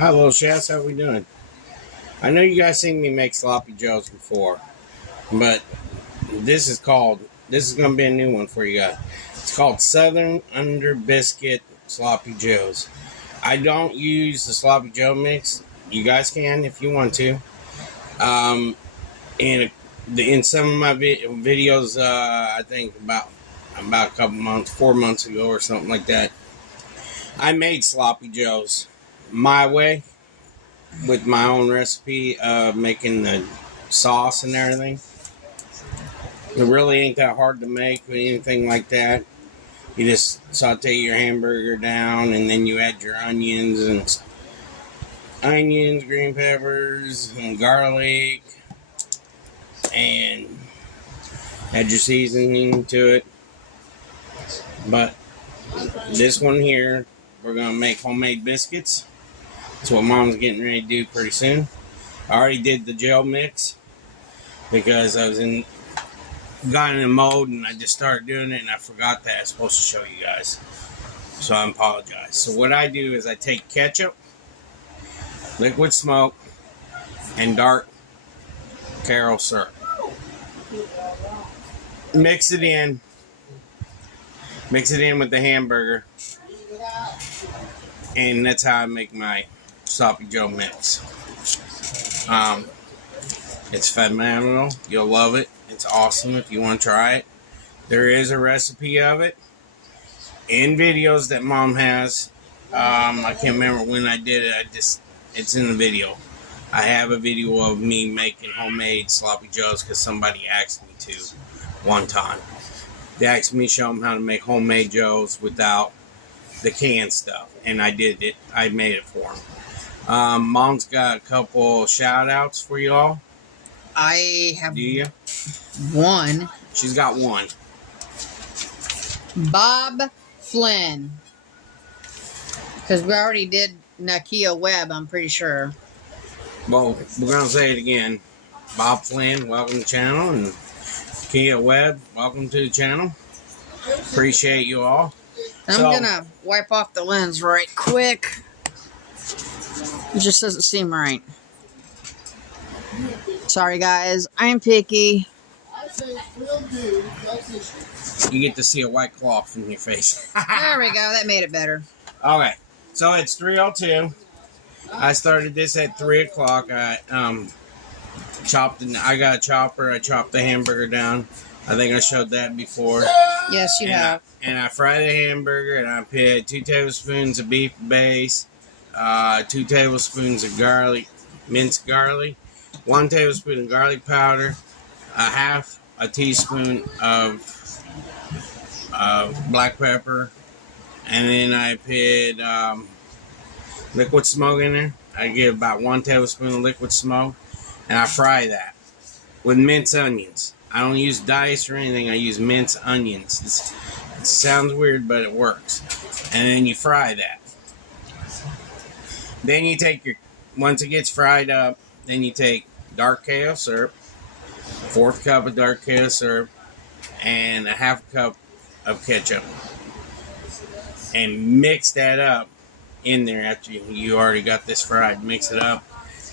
Hi, little chefs. How we doing? I know you guys seen me make sloppy joes before, but this is going to be a new one for you guys. It's called Southern Under Biscuit Sloppy Joes. I don't use the sloppy joe mix. You guys can if you want to. In some of my videos, I think about a couple months, 4 months ago or something like that, I made sloppy joes my way with my own recipe of making the sauce and everything. It really ain't that hard to make or anything like that. You just saute your hamburger down and then you add your onions, green peppers, and garlic, and add your seasoning to it. But this one here, we're going to make homemade biscuits. That's what Mom's getting ready to do pretty soon. I already did the gel mix because I got in a mode and I just started doing it and I forgot that I was supposed to show you guys. So I apologize. So what I do is I take ketchup, liquid smoke, and dark caramel syrup. Mix it in with the hamburger. And that's how I make my sloppy joe mix. It's phenomenal. You'll love it. It's awesome if you want to try it. There is a recipe of it in videos that Mom has. I can't remember when I did it. It's in the video. I have a video of me making homemade sloppy joes because somebody asked me to one time. They asked me to show them how to make homemade joes without the canned stuff, and I did it. I made it for them. Mom's got a couple shout outs for y'all. I have. Do you? One. She's got one. Bob Flynn. Because we already did Nakia Webb, I'm pretty sure. Well, we're going to say it again. Bob Flynn, welcome to the channel. And Kia Webb, welcome to the channel. Appreciate you all. I'm going to wipe off the lens right quick. It just doesn't seem right. Sorry, guys. I'm picky. You get to see a white cloth in your face. There we go. That made it better. Okay. So it's 3:02. I started this at 3 o'clock. I got a chopper. I chopped the hamburger down. I think I showed that before. Yes, you have. And I fried the hamburger, and I put 2 tablespoons of beef base, 2 tablespoons of garlic, minced garlic, 1 tablespoon of garlic powder, half a teaspoon of black pepper, and then I put liquid smoke in there. I give about 1 tablespoon of liquid smoke, and I fry that with minced onions. I don't use diced or anything. I use minced onions. It sounds weird, but it works. And then you fry that. Then you take once it gets fried up, then you take dark cacao syrup, 1/4 cup of dark cacao syrup, and a 1/2 cup of ketchup. And mix that up in there after you already got this fried. Mix it up.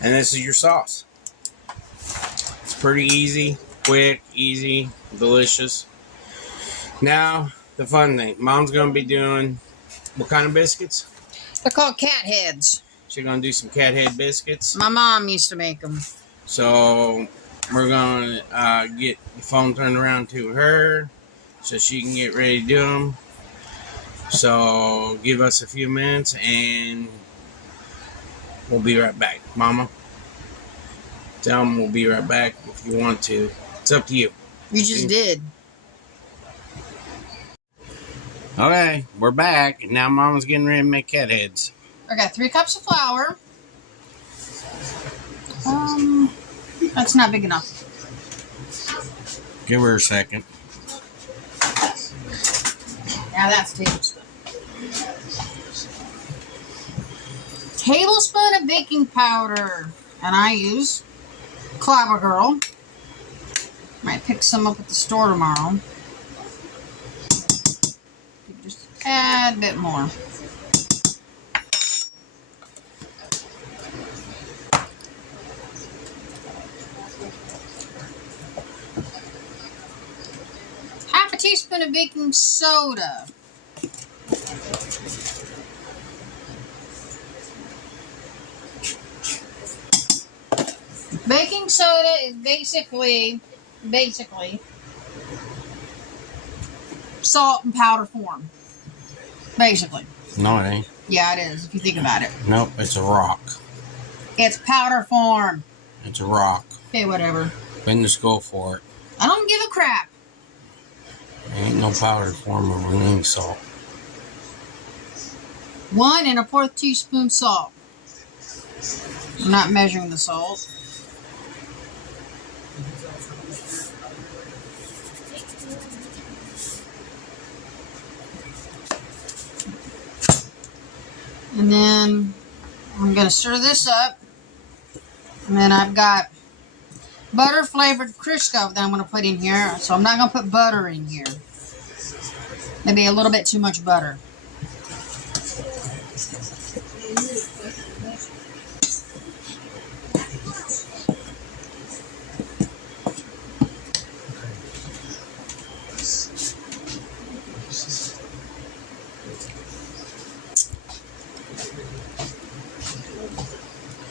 And this is your sauce. It's pretty easy, quick, easy, delicious. Now, the fun thing. Mom's going to be doing what kind of biscuits? They're called Catheads. She's going to do some Cathead Biscuits. My mom used to make them. So, we're going to get the phone turned around to her so she can get ready to do them. So, give us a few minutes and we'll be right back. Mama, tell them we'll be right back if you want to. It's up to you. You just did. Okay, we're back. And now Mama's getting ready to make catheads. I got 3 cups of flour. That's not big enough. Give her a second. Now that's a tablespoon. Tablespoon of baking powder. And I use Clabber Girl. Might pick some up at the store tomorrow. Just a tad bit more. teaspoon of baking soda. Baking soda is basically salt in powder form. Basically. No, it ain't. Yeah, it is, if you think about it. Nope, it's a rock. It's powder form. It's a rock. Okay, whatever. Been to school for it. I don't give a crap. Ain't no powder form of ring salt. 1 1/4 teaspoon salt. I'm not measuring the salt. And then I'm going to stir this up. And then I've got butter flavored Crisco that I'm going to put in here. So I'm not going to put butter in here. Maybe a little bit too much butter.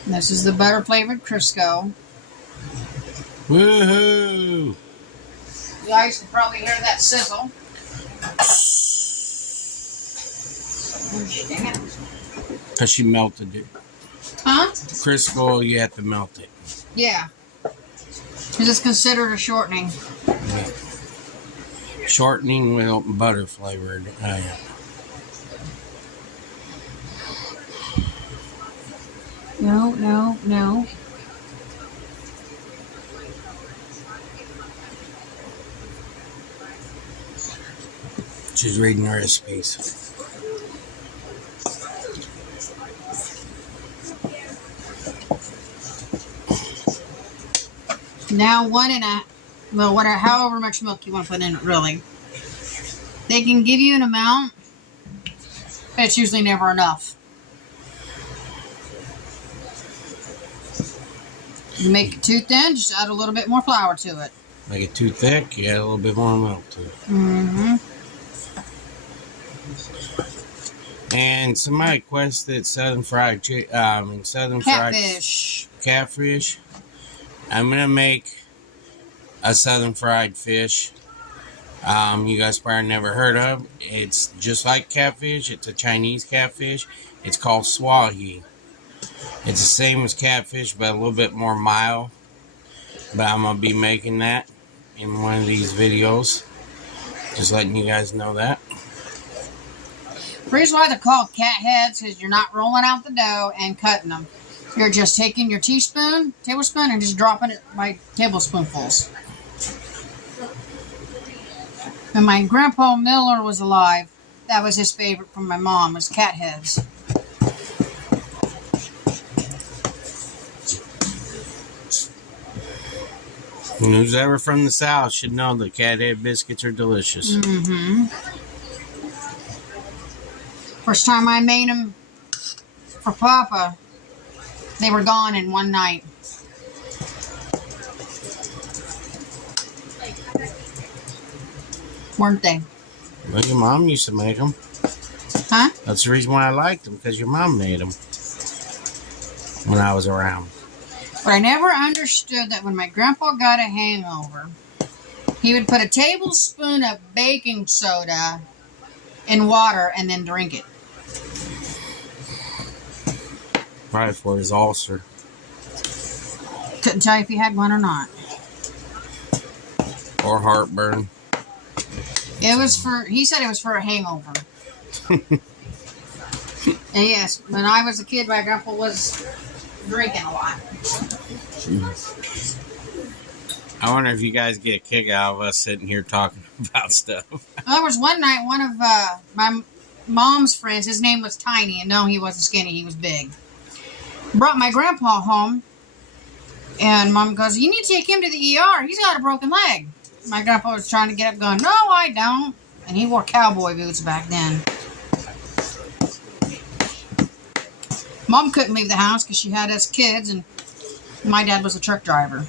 This is the butter flavored Crisco. Woohoo! You guys can probably hear that sizzle. Dang it. Because she melted it. Huh? Crisco, you have to melt it. Yeah. Because it's considered a shortening. Yeah. Shortening with butter flavored. Yeah. No. She's reading the recipes. Now 1 1/2, well, whatever, however much milk you want to put in it, really. They can give you an amount, but it's usually never enough. You make it too thin, just add a little bit more flour to it. Make it too thick, you add a little bit more milk to it. Mm-hmm. And somebody requested southern fried Catfish. Catfish. I'm gonna make a southern fried fish. You guys probably never heard of. It's just like catfish. It's a Chinese catfish. It's called swahi. It's the same as catfish, but a little bit more mild. But I'm gonna be making that in one of these videos. Just letting you guys know that. The reason why they're called catheads is you're not rolling out the dough and cutting them. You're just taking your tablespoon, and just dropping it by tablespoonfuls. When my grandpa Miller was alive, that was his favorite from my mom, was catheads. Who's ever from the South should know that Cathead biscuits are delicious. Mm-hmm. First time I made them for Papa, they were gone in one night. Weren't they? Well, your mom used to make them. Huh? That's the reason why I liked them, because your mom made them when I was around. But I never understood that when my grandpa got a hangover, he would put a tablespoon of baking soda in water and then drink it. Probably for his ulcer. Couldn't tell you if he had one or not. Or heartburn. It was for, he said it was for a hangover. And yes, when I was a kid, my grandpa was drinking a lot. I wonder if you guys get a kick out of us sitting here talking about stuff. Well, there was one night, one of my mom's friends, his name was Tiny, and no, he wasn't skinny, he was big, brought my grandpa home, and Mom goes, "You need to take him to the ER, he's got a broken leg." My grandpa was trying to get up going, "No, I don't." And he wore cowboy boots back then. Mom couldn't leave the house because she had us kids, and my dad was a truck driver.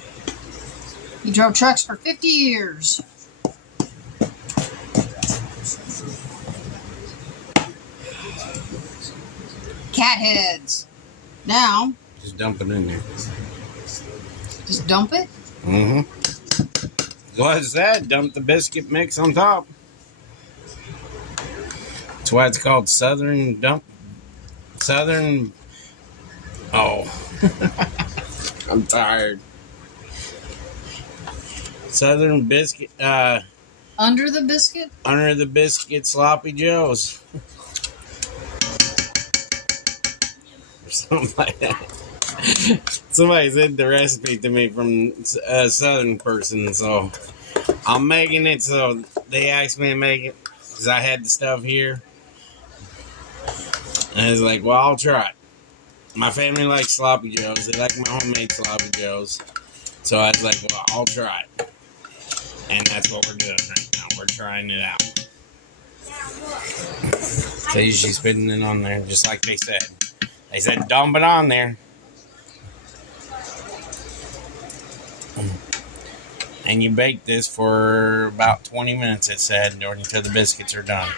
He drove trucks for 50 years. Catheads. Now, just dump it in there. Just dump it? Mm-hmm. What's that? Dump the biscuit mix on top. That's why it's called Southern Dump. Southern. Oh. I'm tired. Southern Biscuit. Under the biscuit? Under the biscuit sloppy joes. Or something like that. Somebody sent the recipe to me from a Southern person, so I'm making it. So they asked me to make it because I had the stuff here. And I was like, well, I'll try it. My family likes sloppy joes. They like my homemade sloppy joes. So I was like, well, I'll try it. And that's what we're doing right now. We're trying it out. So she's putting it on there just like they said. They said dump it on there. And you bake this for about 20 minutes, it said, until the biscuits are done.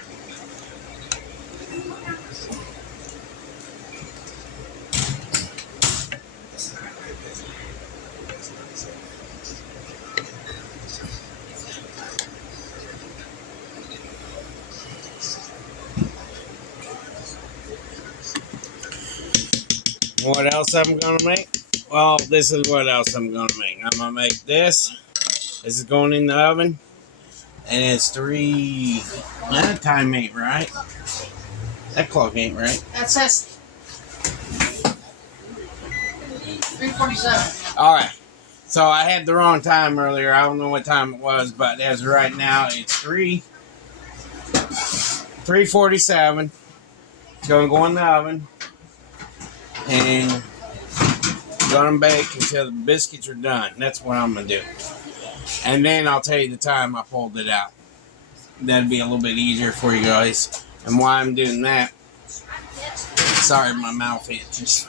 What else I'm gonna make? Well, this is what else I'm gonna make. I'm gonna make this. This is going in the oven, and it's 3. That time ain't right. That clock ain't right. That says 3:47. All right. So I had the wrong time earlier. I don't know what time it was, but as of right now, it's 3:47. It's gonna go in the oven. And gonna bake until the biscuits are done. That's what I'm gonna do. And then I'll tell you the time I pulled it out. That'd be a little bit easier for you guys. And why I'm doing that, sorry, my mouth itches.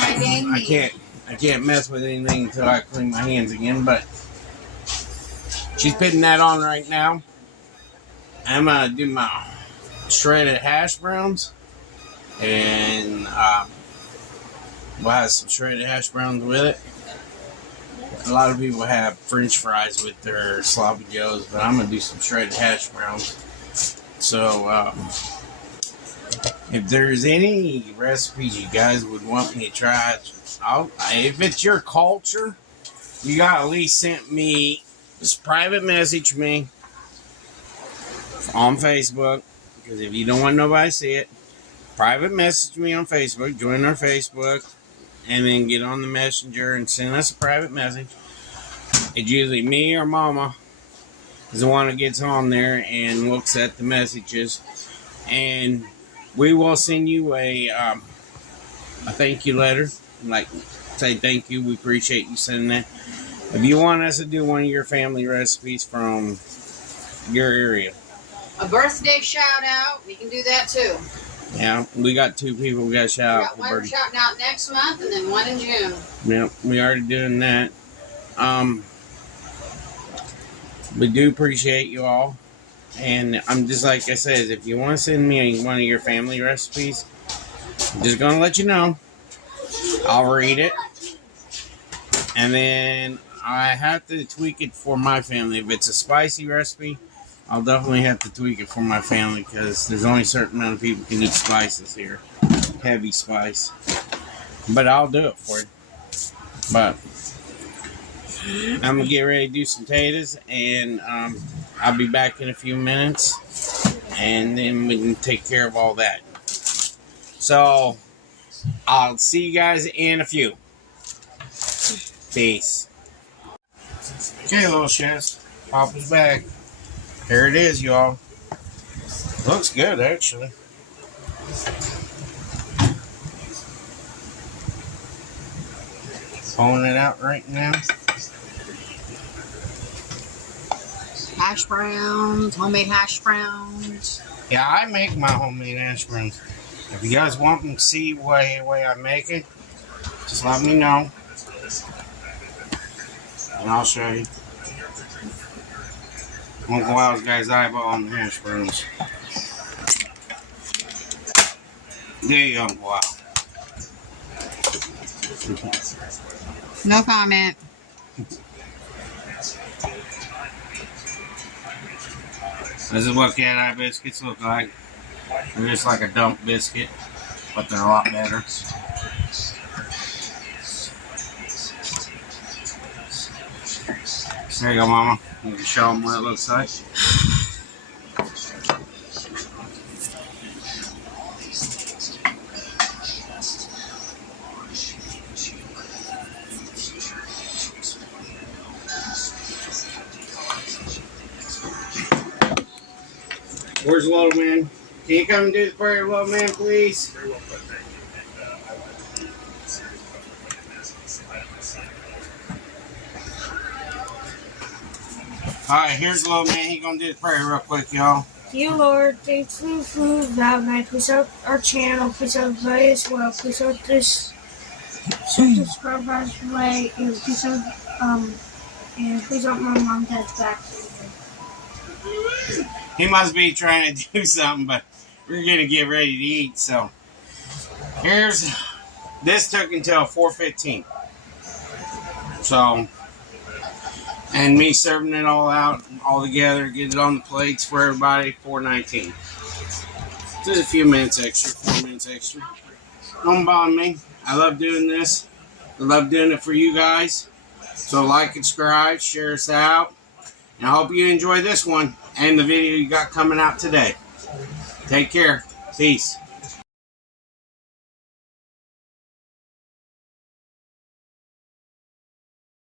I can't mess with anything until I clean my hands again. But she's putting that on right now. I'm gonna do my shredded hash browns. And we'll have some shredded hash browns with it. A lot of people have French fries with their sloppy joes, but I'm going to do some shredded hash browns. So, if there's any recipes you guys would want me to try, if it's your culture, you got to at least send me, just private message me on Facebook, because if you don't want nobody to see it, private message me on Facebook, join our Facebook, and then get on the messenger and send us a private message. It's usually me or Mama is the one that gets on there and looks at the messages. And we will send you a thank you letter. Like, say thank you, we appreciate you sending that. If you want us to do one of your family recipes from your area. A birthday shout out, we can do that too. Yeah, we got 2 people we got to shout out. We got one shouting out next month and then one in June. Yeah, we already doing that. We do appreciate you all. And I'm just like I said, if you want to send me one of your family recipes, I'm just going to let you know. I'll read it. And then I have to tweak it for my family. If it's a spicy recipe, I'll definitely have to tweak it for my family because there's only a certain amount of people can eat spices here. Heavy spice. But I'll do it for you. But I'm going to get ready to do some potatoes, and I'll be back in a few minutes, and then we can take care of all that. So, I'll see you guys in a few. Peace. Okay, little chefs. Papa's back. Here it is, y'all. Looks good, actually. Pulling it out right now. Hash browns, homemade hash browns. Yeah, I make my homemade hash browns. If you guys want to see the way I make it, just let me know. And I'll show you. Won't go out, guys, eyeball on the hash browns. There you go. Wow. No comment. This is what Cathead biscuits look like. They're just like a dump biscuit, but they're a lot better. There you go, Mama. You can show them what it looks like. Where's the little man? Can you come and do the prayer, little man, please? Alright, here's the little man. He's going to do the prayer real quick, y'all. Dear Lord, thanks for the food that night. Please help our channel. Please help everybody as well. Please help this subscribers way. And please help, my mom and dad's back. He must be trying to do something, but we're going to get ready to eat. So, this took until 4:15. So, and me serving it all out, all together, get it on the plates for everybody, 4:19. Just a few minutes extra, 4 minutes extra. Don't bother me. I love doing this. I love doing it for you guys. So like and subscribe, share us out. And I hope you enjoy this one and the video you got coming out today. Take care. Peace.